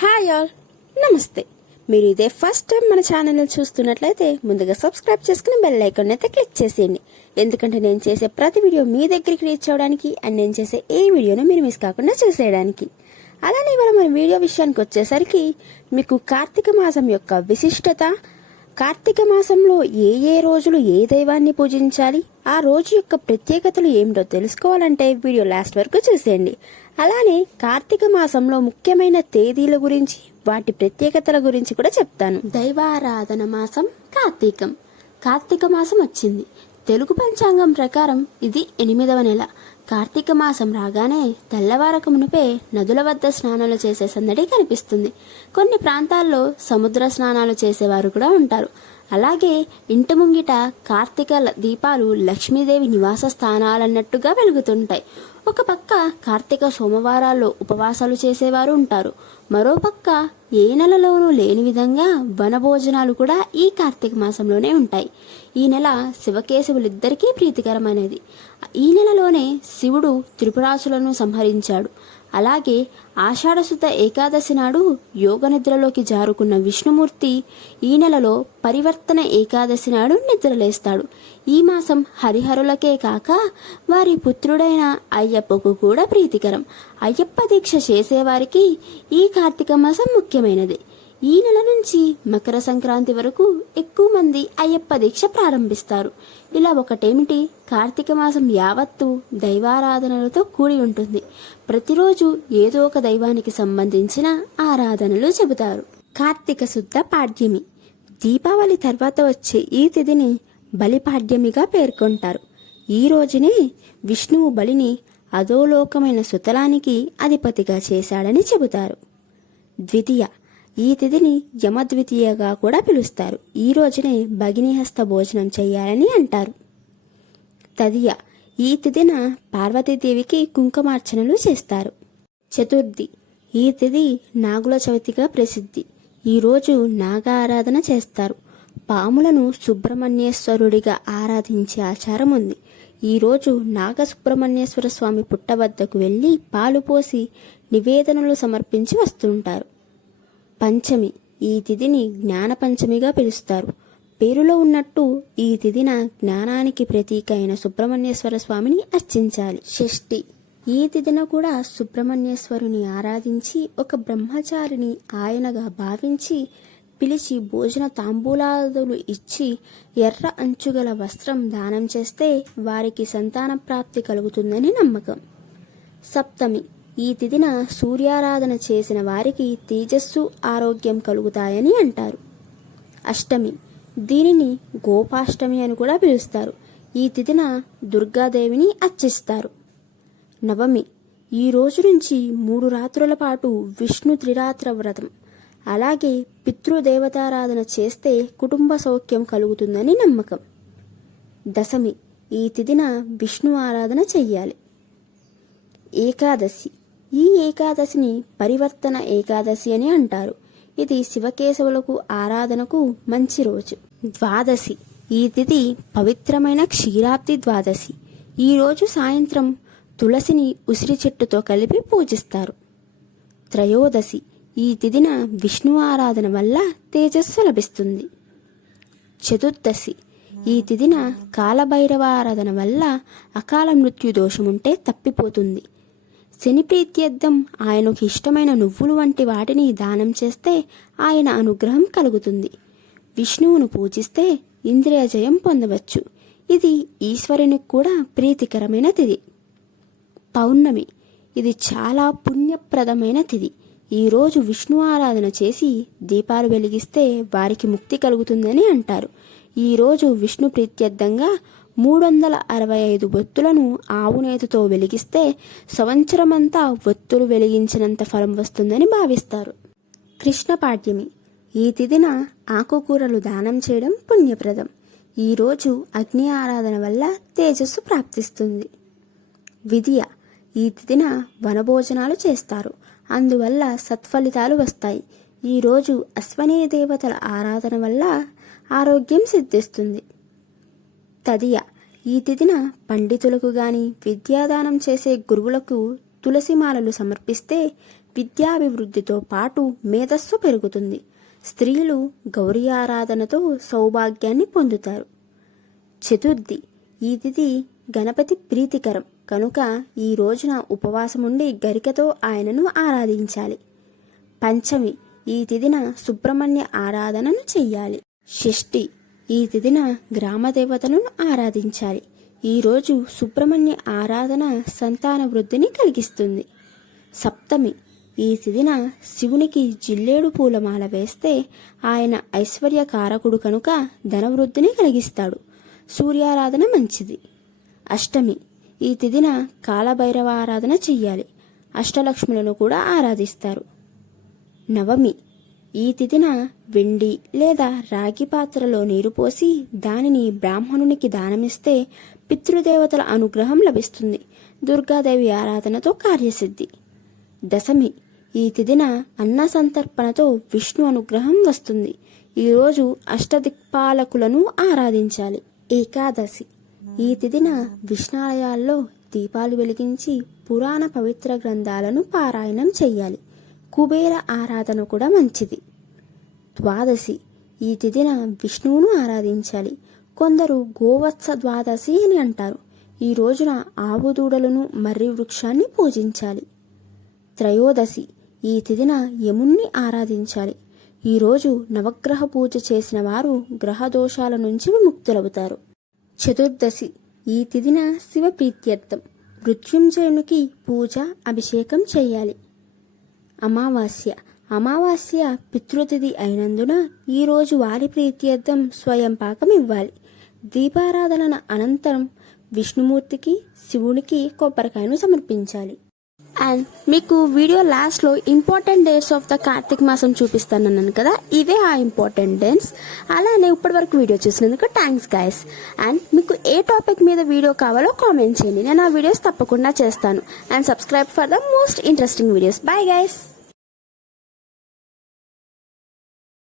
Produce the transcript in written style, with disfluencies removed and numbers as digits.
Hi all, నమస్తే. మీరు ఇదే ఫస్ట్ టైం మన ఛానల్ని చూస్తున్నట్లయితే ముందుగా సబ్స్క్రైబ్ చేసుకుని బెల్ ఐకాన్ అయితే క్లిక్ చేసేయండి. ఎందుకంటే నేను చేసే ప్రతి వీడియో మీ దగ్గరికి రీచ్ అవ్వడానికి అండ్ నేను చేసే ఏ వీడియోను మీరు మిస్ కాకుండా చూసేయడానికి. అలానే ఇవాళ మన వీడియో విషయానికి వచ్చేసరికి మీకు కార్తీక మాసం యొక్క విశిష్టత, కార్తీక మాసంలో ఏ రోజులు ఏ దైవాన్ని పూజించాలి, ఆ రోజు యొక్క ప్రత్యేకతలు ఏమిటో తెలుసుకోవాలంటే వీడియో లాస్ట్ వరకు చూసేయండి. అలానే కార్తీక మాసంలో ముఖ్యమైన తేదీల గురించి, వాటి ప్రత్యేకతల గురించి కూడా చెప్తాను. దైవారాధన మాసం కార్తీకం. కార్తీక మాసం వచ్చింది. తెలుగు పంచాంగం ప్రకారం ఇది 8వ నెల. కార్తీక మాసం రాగానే తెల్లవారక మునిపే నదుల వద్ద స్నానాలు చేసే సందడి కనిపిస్తుంది. కొన్ని ప్రాంతాల్లో సముద్ర స్నానాలు చేసేవారు కూడా ఉంటారు. అలాగే ఇంటి ముంగిట కార్తీక దీపాలు లక్ష్మీదేవి నివాస స్థానాలన్నట్టుగా వెలుగుతుంటాయి. ఒక పక్క కార్తీక సోమవారాల్లో ఉపవాసాలు చేసేవారు ఉంటారు. మరోపక్క ఏ నెలలోనూ లేని విధంగా వనభోజనాలు కూడా ఈ కార్తీక మాసంలోనే ఉంటాయి. ఈ నెల శివకేశవులిద్దరికీ ప్రీతికరమైనది. ఈ నెలలోనే శివుడు త్రిపురాసులను సంహరించాడు. అలాగే ఆషాఢశుద్ధ ఏకాదశి నాడు యోగ నిద్రలోకి జారుకున్న విష్ణుమూర్తి ఈ నెలలో పరివర్తన ఏకాదశి నాడు నిద్రలేస్తాడు. ఈ మాసం హరిహరులకే కాక వారి పుత్రుడైన అయ్యప్పకు కూడా ప్రీతికరం. అయ్యప్ప దీక్ష చేసేవారికి ఈ కార్తీక మాసం ముఖ్యమైనది. ఈ నెల నుంచి మకర సంక్రాంతి వరకు ఎక్కువ మంది అయ్యప్ప దీక్ష ప్రారంభిస్తారు. ఇలా ఒకటేమిటి, కార్తీక మాసం యావత్తు దైవారాధనలతో కూడి ఉంటుంది. ప్రతిరోజు ఏదో ఒక దైవానికి సంబంధించిన ఆరాధనలు చెబుతారు. కార్తీక శుద్ధ పాడ్యమి. దీపావళి తర్వాత వచ్చే ఈ తిథిని బలిపాడ్యమిగా పేర్కొంటారు. ఈ రోజునే విష్ణువు బలిని అధోలోకమైన సుతలానికి అధిపతిగా చేశాడని చెబుతారు. ద్వితీయ. ఈ తిథిని యమద్వితీయగా కూడా పిలుస్తారు. ఈ రోజునే భగినీహస్త భోజనం చేయాలని అంటారు. తదియ. ఈ తిథిన పార్వతీదేవికి కుంకుమార్చనలు చేస్తారు. చతుర్థి. ఈ తిథి నాగుల చవితిగా ప్రసిద్ధి. ఈరోజు నాగ ఆరాధన చేస్తారు. పాములను సుబ్రహ్మణ్యేశ్వరుడిగా ఆరాధించే ఆచారం ఉంది. ఈరోజు నాగసుబ్రహ్మణ్యేశ్వర స్వామి పుట్ట వద్దకు వెళ్ళి పాలు పోసి నివేదనలు సమర్పించి వస్తుంటారు. పంచమి. ఈ తిథిని జ్ఞాన పంచమిగా పిలుస్తారు. పేరులో ఉన్నట్టు ఈ తిథిన జ్ఞానానికి ప్రతీక అయిన సుబ్రహ్మణ్యేశ్వర స్వామిని అర్చించాలి. షష్ఠి. ఈ తిథిన కూడా సుబ్రహ్మణ్యేశ్వరుని ఆరాధించి ఒక బ్రహ్మచారిని ఆయనగా భావించి పిలిచి భోజన తాంబూలాదులు ఇచ్చి ఎర్ర అంచుగల వస్త్రం దానం చేస్తే వారికి సంతాన ప్రాప్తి కలుగుతుందని నమ్మకం. సప్తమి. ఈ తిథిన సూర్యారాధన చేసిన వారికి తేజస్సు, ఆరోగ్యం కలుగుతాయని అంటారు. అష్టమి. దీనిని గోపాష్టమి అని కూడా పిలుస్తారు. ఈ తిథిన దుర్గాదేవిని అర్చిస్తారు. నవమి. ఈ రోజు నుంచి 3 రాత్రుల పాటు విష్ణు త్రిరాత్ర వ్రతం. అలాగే పితృదేవతారాధన చేస్తే కుటుంబ సౌఖ్యం కలుగుతుందని నమ్మకం. దశమి. ఈ తిథిన విష్ణు ఆరాధన చెయ్యాలి. ఏకాదశి. ఈ ఏకాదశిని పరివర్తన ఏకాదశి అని అంటారు. ఇది శివకేశవులకు ఆరాధనకు మంచి రోజు. ద్వాదశి. ఈ తిథి పవిత్రమైన క్షీరాబ్ది ద్వాదశి. ఈ రోజు సాయంత్రం తులసిని ఉసిరి చెట్టుతో కలిపి పూజిస్తారు. త్రయోదశి. ఈ తిథిన విష్ణు ఆరాధన వల్ల తేజస్సు లభిస్తుంది. చతుర్దశి. ఈ తిథిన కాలభైరవ ఆరాధన వల్ల అకాల మృత్యు దోషముంటే తప్పిపోతుంది. శని ప్రీత్యర్థం ఆయనకు ఇష్టమైన నువ్వులు వంటి వాటిని దానం చేస్తే ఆయన అనుగ్రహం కలుగుతుంది. విష్ణువును పూజిస్తే ఇంద్రియ జయం పొందవచ్చు. ఇది ఈశ్వరునికి కూడా ప్రీతికరమైన తిథి. పౌర్ణమి. ఇది చాలా పుణ్యప్రదమైన తిథి. ఈరోజు విష్ణు ఆరాధన చేసి దీపాలు వెలిగిస్తే వారికి ముక్తి కలుగుతుందని అంటారు. ఈరోజు విష్ణు ప్రీత్యర్థంగా 365 ఒత్తులను ఆవునేతితో వెలిగిస్తే సంవత్సరమంతా ఒత్తులు వెలిగించినంత ఫలం వస్తుందని భావిస్తారు. కృష్ణ పాడ్యమి. ఈ తిథిన ఆకుకూరలు దానం చేయడం పుణ్యప్రదం. ఈరోజు అగ్ని ఆరాధన వల్ల తేజస్సు ప్రాప్తిస్తుంది. విద్య. ఈ తిథిన వనభోజనాలు చేస్తారు. అందువల్ల సత్ఫలితాలు వస్తాయి. ఈరోజు అశ్వనీ దేవతల ఆరాధన వల్ల ఆరోగ్యం సిద్ధిస్తుంది. తదియ. ఈ తిథిన పండితులకు గాని విద్యాదానం చేసే గురువులకు తులసిమాలలు సమర్పిస్తే విద్యాభివృద్ధితో పాటు మేధస్సు పెరుగుతుంది. స్త్రీలు గౌరీ ఆరాధనతో సౌభాగ్యాన్ని పొందుతారు. చతుర్థి, ఈ తిథి గణపతి ప్రీతికరం కనుక ఈ రోజున ఉపవాసముండి గరికతో ఆయనను ఆరాధించాలి. పంచమి, ఈ తిథిన సుబ్రహ్మణ్య ఆరాధనను చెయ్యాలి. షష్ఠి, ఈ తిథిన గ్రామదేవతలను ఆరాధించాలి. ఈరోజు సుబ్రహ్మణ్య ఆరాధన సంతాన వృద్ధిని కలిగిస్తుంది. సప్తమి, ఈ తిథిన శివునికి జిల్లేడు పూలమాల వేస్తే ఆయన ఐశ్వర్యకారకుడు కనుక ధనవృద్ధిని కలిగిస్తాడు. సూర్యారాధన మంచిది. అష్టమి, ఈ తిథిన కాలభైరవ ఆరాధన చెయ్యాలి. అష్టలక్ష్ములను కూడా ఆరాధిస్తారు. నవమి, ఈ తిథిన వెండి లేదా రాగి పాత్రలో నీరు పోసి దానిని బ్రాహ్మణునికి దానమిస్తే పితృదేవతల అనుగ్రహం లభిస్తుంది. దుర్గాదేవి ఆరాధనతో కార్యసిద్ధి. దశమి, ఈ తిథిన అన్న సంతర్పణతో విష్ణు అనుగ్రహం వస్తుంది. ఈరోజు అష్టదిక్పాలకులను ఆరాధించాలి. ఏకాదశి, ఈ తిథిన విష్ణాలయాల్లో దీపాలు వెలిగించి పురాణ పవిత్ర గ్రంథాలను పారాయణం చెయ్యాలి. కుబేర ఆరాధన కూడా మంచిది. ద్వాదశి, ఈ తిథిన విష్ణువును ఆరాధించాలి. కొందరు గోవత్స ద్వాదశి అని అంటారు. ఈ రోజున ఆవు దూడలను మర్రి వృక్షాన్ని పూజించాలి. త్రయోదశి, ఈ తిథిన యముణ్ణి ఆరాధించాలి. ఈరోజు నవగ్రహ పూజ చేసిన వారు గ్రహ దోషాల నుంచి విముక్తులవుతారు. చతుర్దశి, ఈ తిథిన శివ ప్రీత్యర్థం మృత్యుంజయునికి పూజ అభిషేకం చేయాలి. అమావాస్య, అమావాస్య పితృతిథి అయినందున ఈరోజు వారి ప్రీత్యర్థం స్వయం పాకం ఇవ్వాలి. దీపారాధన అనంతరం విష్ణుమూర్తికి శివునికి కొబ్బరికాయను సమర్పించాలి. అండ్ మీకు వీడియో లాస్ట్లో important dates of the Kartika masam చూపిస్తానన్నాను కదా, ఇవే ఆ ఇంపార్టెంట్ డేట్స్. అలానే ఇప్పటి వరకు వీడియో చూసినందుకు థ్యాంక్స్ గైస్. అండ్ మీకు ఏ టాపిక్ మీద వీడియో కావాలో కామెంట్ చేయండి, నేను ఆ వీడియోస్ తప్పకుండా చేస్తాను. And subscribe for the most interesting videos. Bye guys.